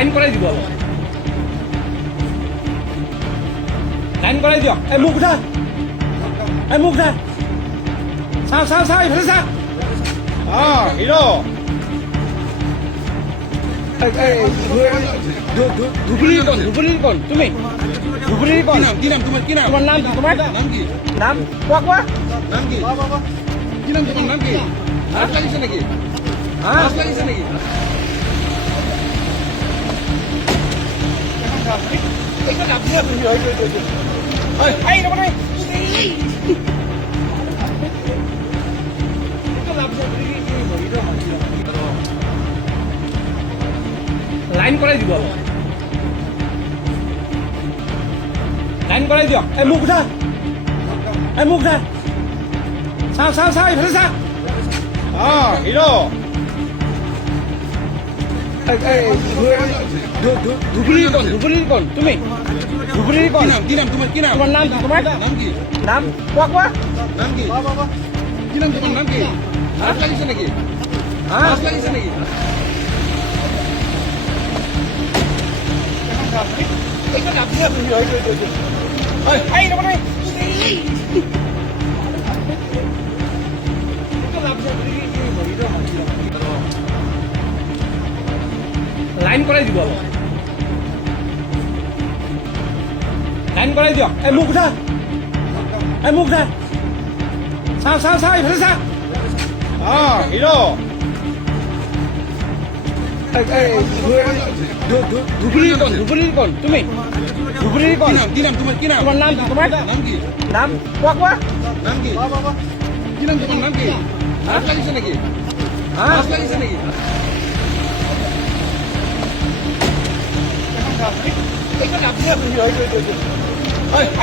Line কৰাই দিব অলপ লাইন কৰাই দিয়ক এই মুখ উঠা চা এইফালে চা হিৰো ধুবুৰীৰ কণ তুমি ধুবুৰীৰ কণ কি নাম তোমাৰ? কি নাম? তোমাৰ নাম তোমাৰ নাম কি? নাম কোৱা নাম কি? কি নাম তোমাৰ? নাম কি? হাত লাগিছে নাকি? হাত লাগিছে নাকি? লাইন কৰাই দিব অলপ লাইন কৰাই দিয়ক এই মুখ উঠা চা এইফালে চা হিৰো ধুবুৰীৰ কণ তুমি ধুবুৰীৰ কি কণ নাম? কি নাম তোমাৰ? কি নাম? তোমাৰ নাম তোমাৰ নাম কি? নাম কোৱা নাম কি? কি নাম তোমাৰ? নাম কি? হাত লাগিছে নাকি? হাত লাগিছে নাকি? লাইন কৰাই দিব অলপ লাইন কৰাই দিয়ক এই মুখ উঠা চা এইফালে চা হিৰো ধুবুৰীৰ কণ তুমি ধুবুৰীৰ কি কণ নাম? কি নাম তোমাৰ? কি নাম? তোমাৰ নাম তোমাৰ নাম কি? নাম কোৱা নাম কি? কি নাম তোমাৰ? নাম কি? হাত লাগিছে নাকি? হাত লাগিছে নাকি? এই